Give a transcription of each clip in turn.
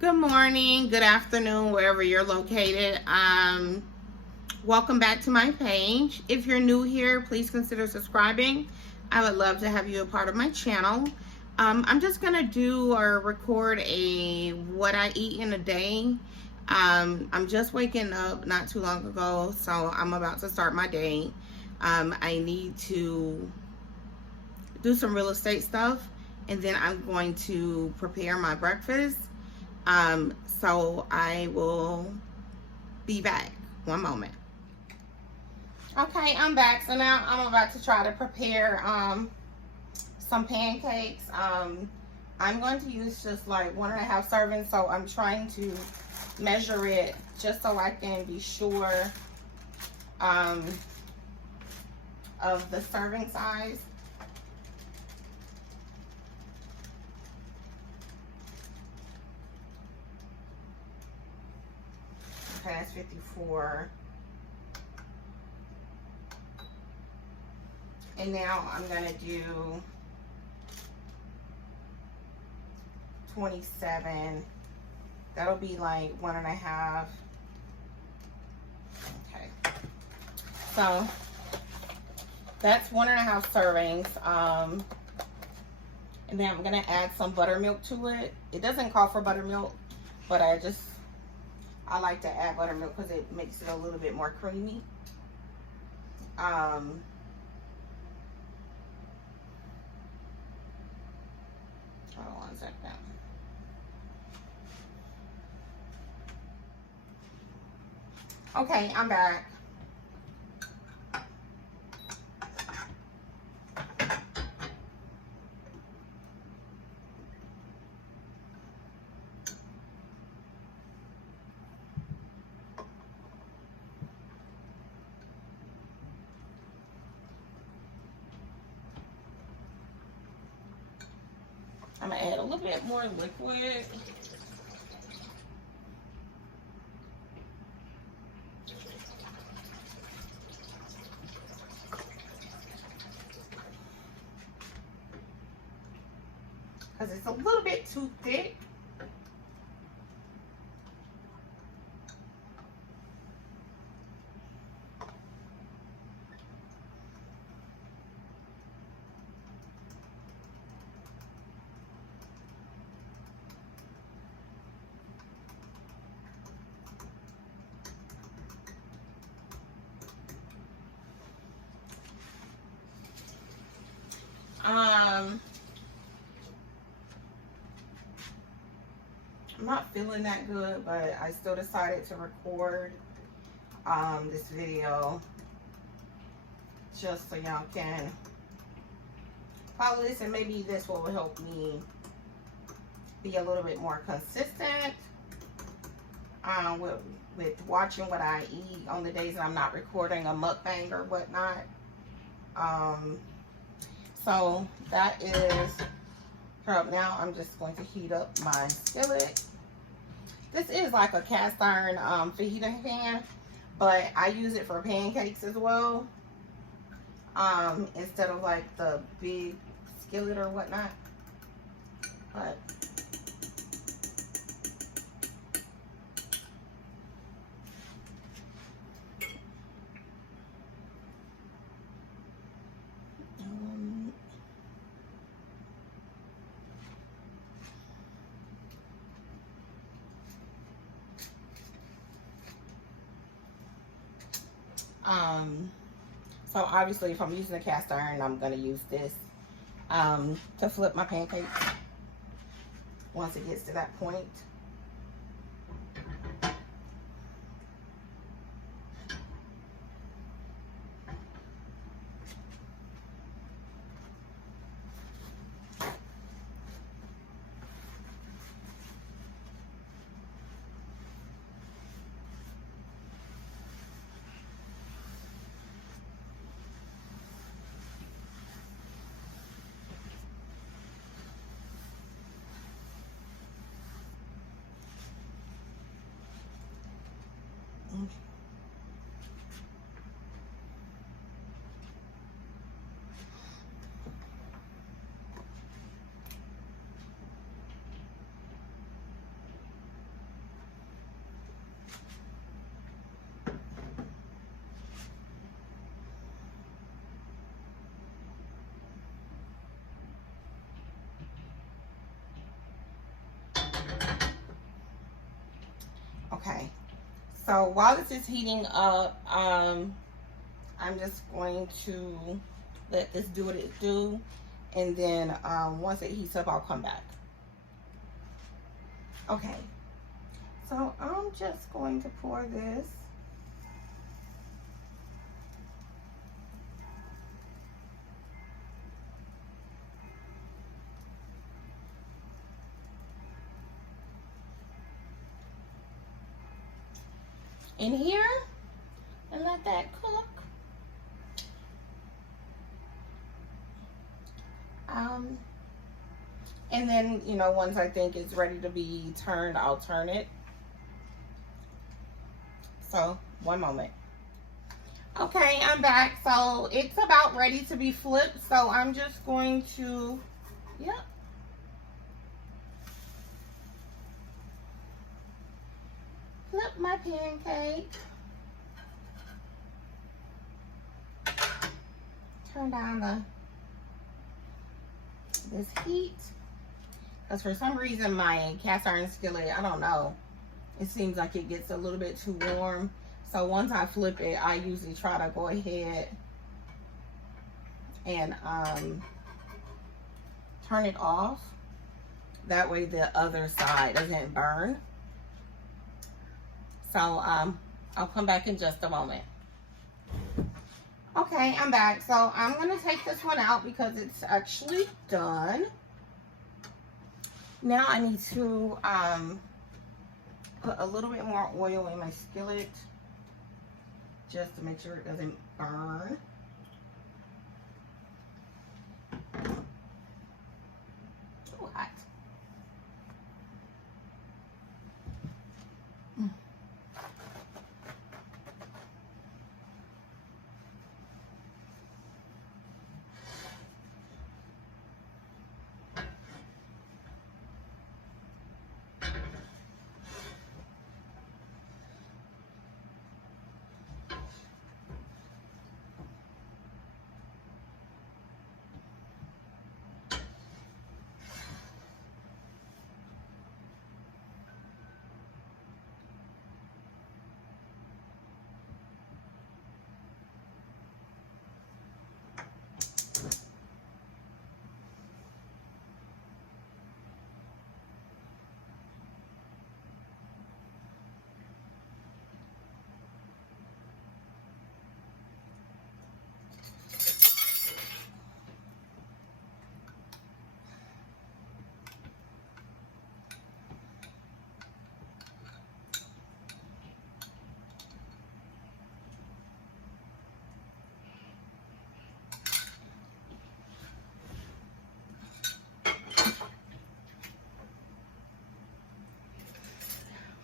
Good morning, good afternoon, wherever you're located. Welcome back to my page. If you're new here, please consider subscribing. I would love to have you a part of my channel. I'm just gonna do or record a what I eat in a day. I'm just waking up not too long ago, so I'm about to start my day. I need to do some real estate stuff, and then I'm going to prepare my breakfast. So I will be back. One moment. Okay, I'm back. So now I'm about to try to prepare some pancakes. I'm going to use just like 1.5 servings, so I'm trying to measure it just so I can be sure of the serving size. Okay, that's 54. And now I'm gonna do 27. That'll be like 1.5. Okay. So that's 1.5 servings. And then I'm gonna add some buttermilk to it. It doesn't call for buttermilk, but I like to add buttermilk because it makes it a little bit more creamy. Hold on one second. Okay, I'm back. I'm gonna add a little bit more liquid. Because it's a little bit too thick. I'm not feeling that good, but I still decided to record this video just so y'all can follow this, and maybe this will help me be a little bit more consistent with watching what I eat on the days that I'm not recording a mukbang or whatnot. So that is up. Now I'm just going to heat up my skillet. This is like a cast iron fajita pan, but I use it for pancakes as well, instead of like the big skillet or whatnot. But so obviously if I'm using a cast iron, I'm going to use this to flip my pancakes once it gets to that point. So while this is heating up, I'm just going to let this do what it do. And then once it heats up, I'll come back. Okay. So I'm just going to pour this. In here and let that cook. And then, you know, once I think it's ready to be turned, I'll turn it. So, one moment. Okay, I'm back. So, it's about ready to be flipped. So, I'm just going to, yep. Flip my pancake. Turn down this heat. Because for some reason my cast iron skillet, I don't know, it seems like it gets a little bit too warm. So once I flip it, I usually try to go ahead and turn it off. That way the other side doesn't burn. So I'll come back in just a moment. Okay, I'm back. So I'm going to take this one out because it's actually done. Now I need to put a little bit more oil in my skillet just to make sure it doesn't burn. Too hot.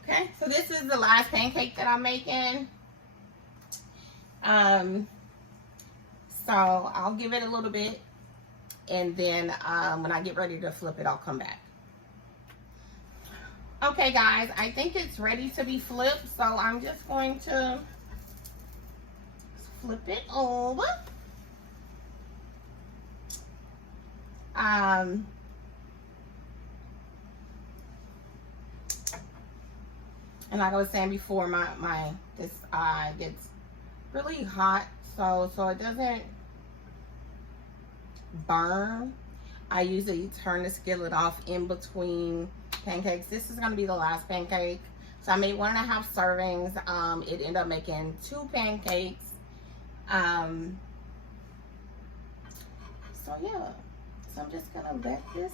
Okay, so this is the last pancake that I'm making. So I'll give it a little bit, and then when I get ready to flip it, I'll come back. Okay, guys, I think it's ready to be flipped, so I'm just going to flip it over. And like I was saying before, this eye gets really hot, so it doesn't burn. I usually turn the skillet off in between pancakes. This is going to be the last pancake. So I made 1.5 servings. It ended up making 2 pancakes. So yeah. So I'm just going to let this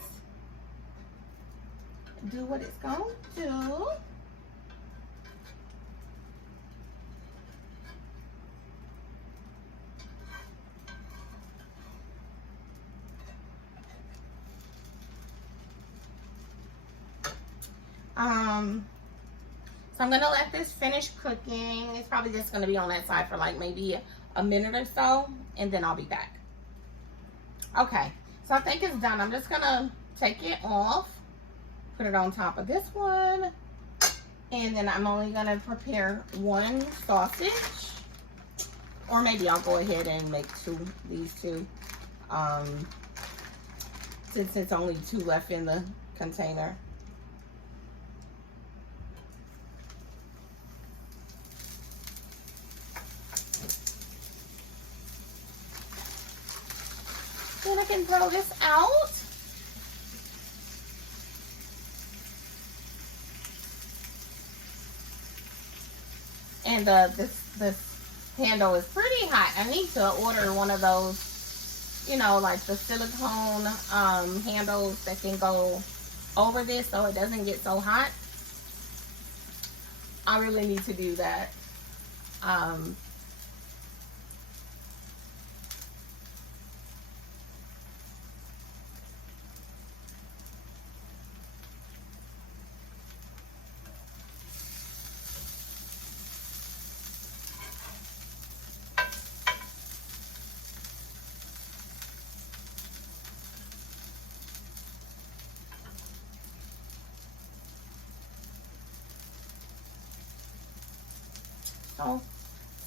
do what it's going to do. So I'm gonna let this finish cooking. It's probably just gonna be on that side for like maybe a minute or so, and then I'll be back. Okay, so I think it's done. I'm just gonna take it off, put it on top of this one, and then I'm only gonna prepare 1 sausage, or maybe I'll go ahead and make these two, since it's only 2 left in the container. Then I can throw this out. And this handle is pretty hot. I need to order one of those, you know, like the silicone handles that can go over this so it doesn't get so hot. I really need to do that.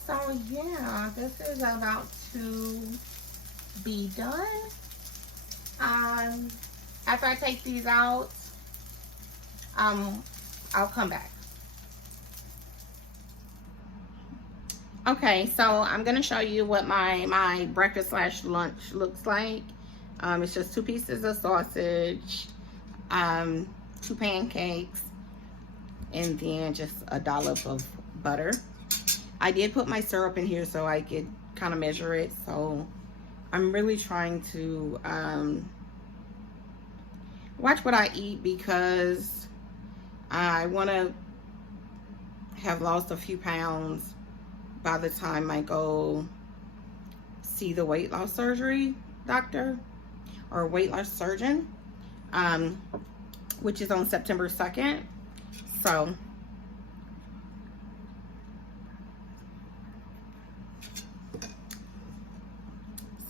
So yeah, this is about to be done. After I take these out, I'll come back. Okay, so I'm gonna show you what my breakfast / lunch looks like. It's just 2 pieces of sausage, 2 pancakes, and then just a dollop of butter. I did put my syrup in here so I could kind of measure it. So I'm really trying to watch what I eat because I want to have lost a few pounds by the time I go see the weight loss surgery doctor or weight loss surgeon, which is on September 2nd. So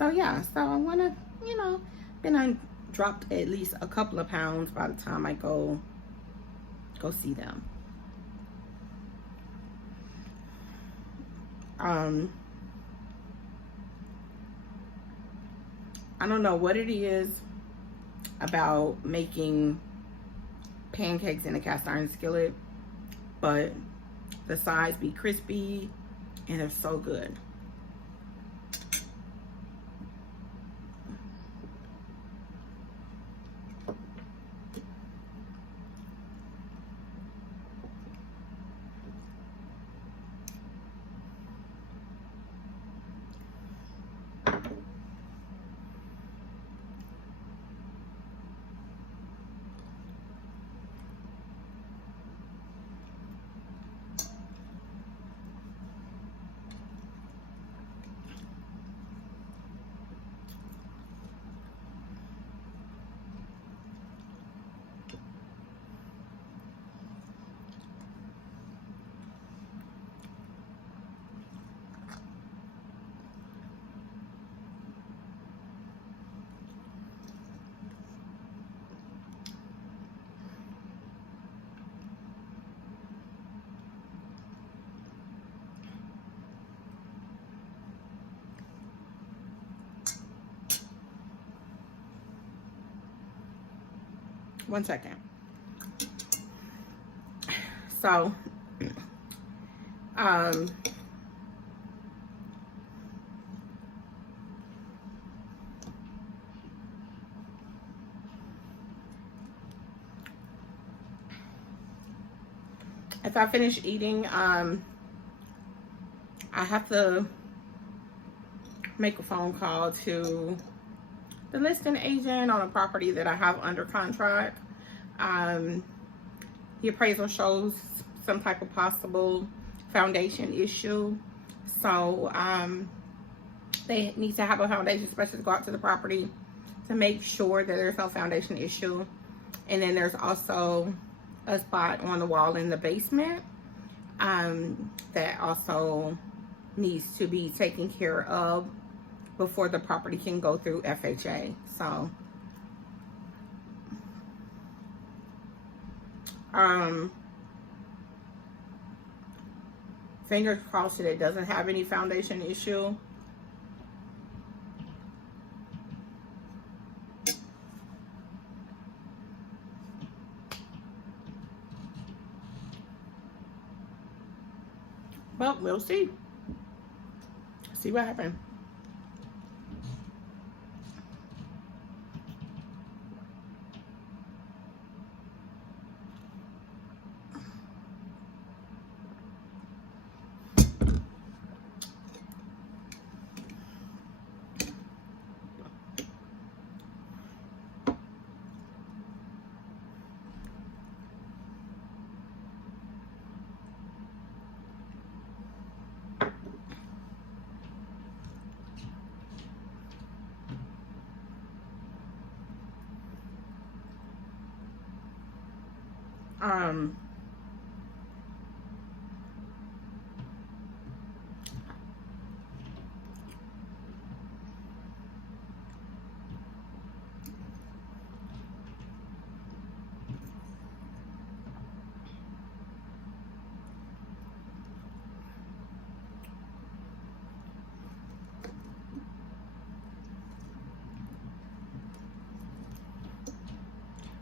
yeah, so I want to, you know, then I dropped at least a couple of pounds by the time I go see them. I don't know what it is about making pancakes in a cast iron skillet, but the sides be crispy and they're so good. One second. So, if I finish eating, I have to make a phone call to the listing agent on a property that I have under contract. The appraisal shows some type of possible foundation issue. So they need to have a foundation specialist go out to the property to make sure that there's no foundation issue. And then there's also a spot on the wall in the basement that also needs to be taken care of before the property can go through FHA. So fingers crossed that it doesn't have any foundation issue. But we'll see. See what happens. Um,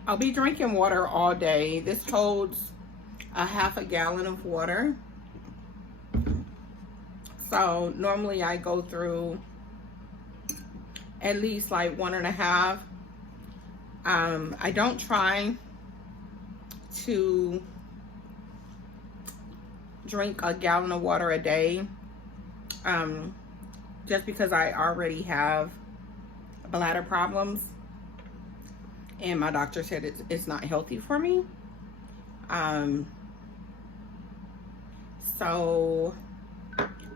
I'll be drinking water all day. This holds a half a gallon of water. So normally I go through at least like 1.5. I don't try to drink a gallon of water a day, just because I already have bladder problems, and my doctor said it's not healthy for me. So,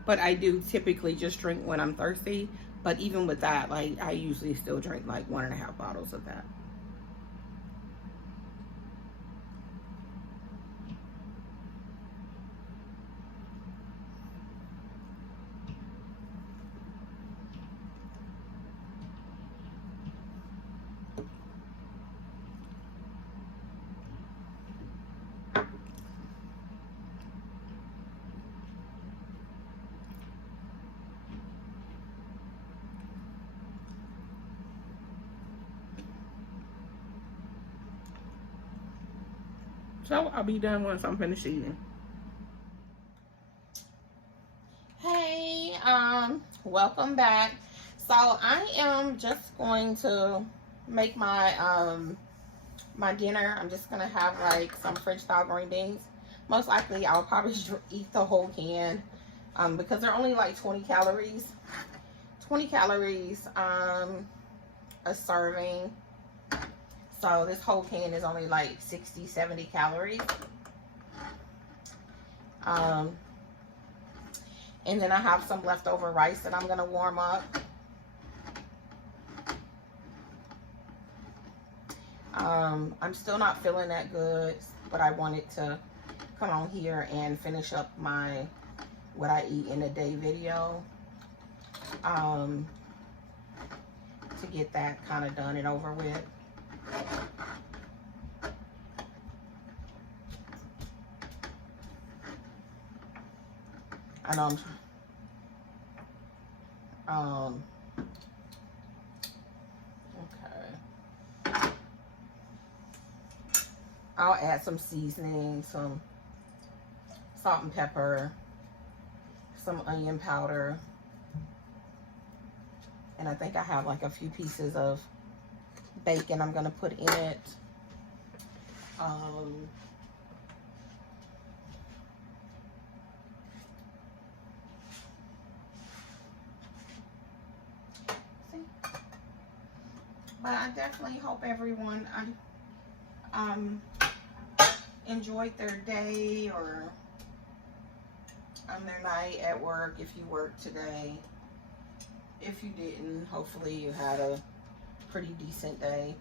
but I do typically just drink when I'm thirsty. But even with that, like, I usually still drink like 1.5 bottles of that. So I'll be done once I'm finished eating. Hey, welcome back. So I am just going to make my my dinner. I'm just gonna have like some French style green beans. Most likely I'll probably eat the whole can, because they're only like 20 calories. 20 calories a serving. So this whole can is only like 60, 70 calories. And then I have some leftover rice that I'm gonna warm up. I'm still not feeling that good, but I wanted to come on here and finish up my what I eat in a day video, to get that kind of done and over with. I know okay. I'll add some seasoning, some salt and pepper, some onion powder, and I think I have like a few pieces of bacon I'm gonna put in it. But I definitely hope everyone enjoyed their day or their night at work, if you worked today. If you didn't, hopefully you had a pretty decent day.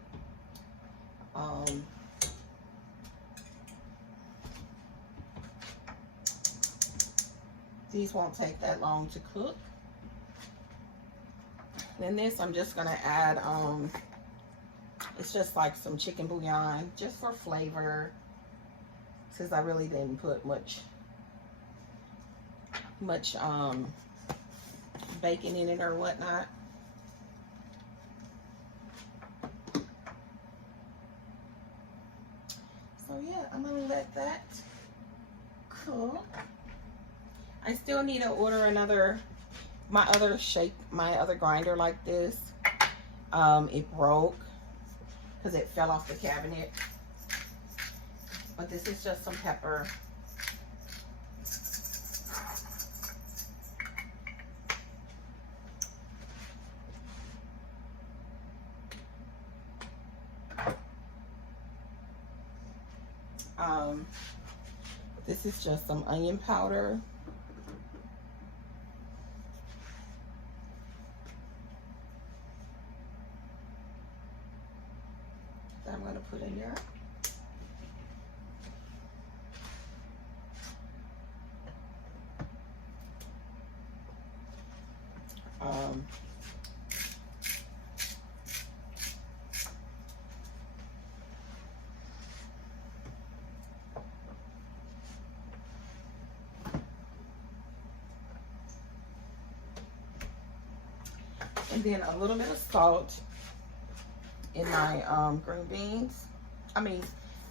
These won't take that long to cook. Then this, I'm just gonna add, it's just like some chicken bouillon, just for flavor, since I really didn't put much bacon in it or whatnot. So yeah, I'm gonna let that cook. I still need to order another, my other grinder like this. It broke because it fell off the cabinet. But this is just some pepper. This is just some onion powder. That I'm going to put in there. and then a little bit of salt in my green beans. I mean,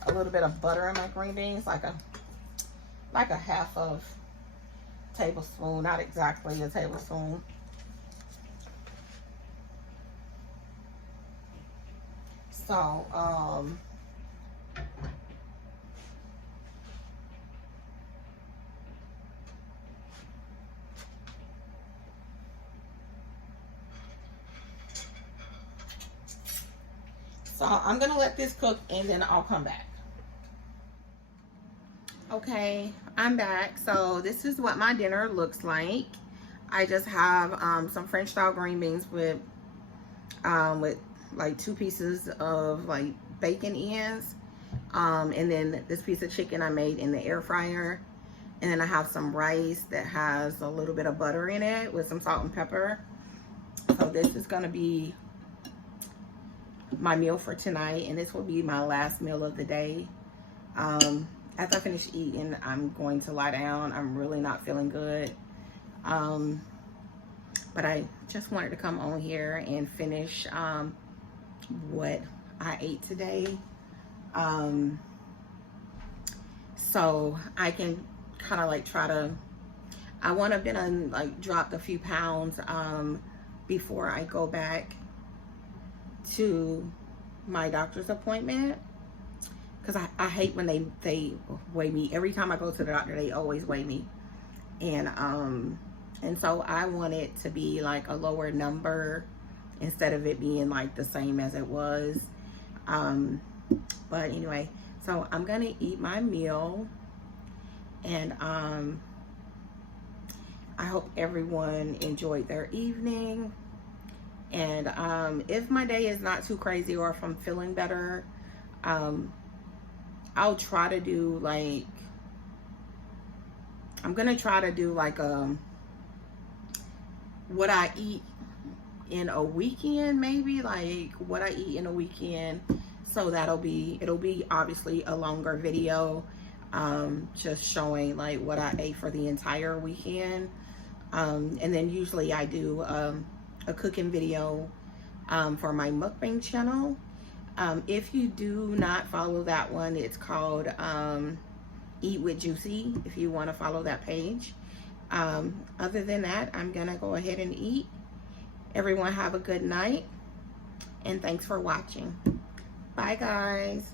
a little bit of butter in my green beans, like a half of tablespoon, not exactly a tablespoon. So, I'm gonna let this cook and then I'll come back. Okay, I'm back. So this is what my dinner looks like. I just have some French style green beans with like 2 pieces of like bacon ends, and then this piece of chicken I made in the air fryer, and then I have some rice that has a little bit of butter in it with some salt and pepper. So this is gonna be my meal for tonight, and this will be my last meal of the day. After I finish eating, I'm going to lie down. I'm really not feeling good, but I just wanted to come on here and finish what I ate today, so I can kind of like try to, I want to been on like dropped a few pounds before I go back to my doctor's appointment, because I hate when they weigh me. Every time I go to the doctor, they always weigh me, and so I want it to be like a lower number instead of it being like the same as it was. But anyway, so I'm gonna eat my meal, and I hope everyone enjoyed their evening. And if my day is not too crazy, or if I'm feeling better, I'll try to do like, I'm gonna try to do like what I eat in a weekend, maybe like what I eat in a weekend. So it'll be obviously a longer video, just showing like what I ate for the entire weekend. And then usually I do a cooking video for my mukbang channel. If you do not follow that one, it's called Eat with Juicy, if you want to follow that page. Other than that, I'm gonna go ahead and eat. Everyone have a good night, and thanks for watching. Bye guys.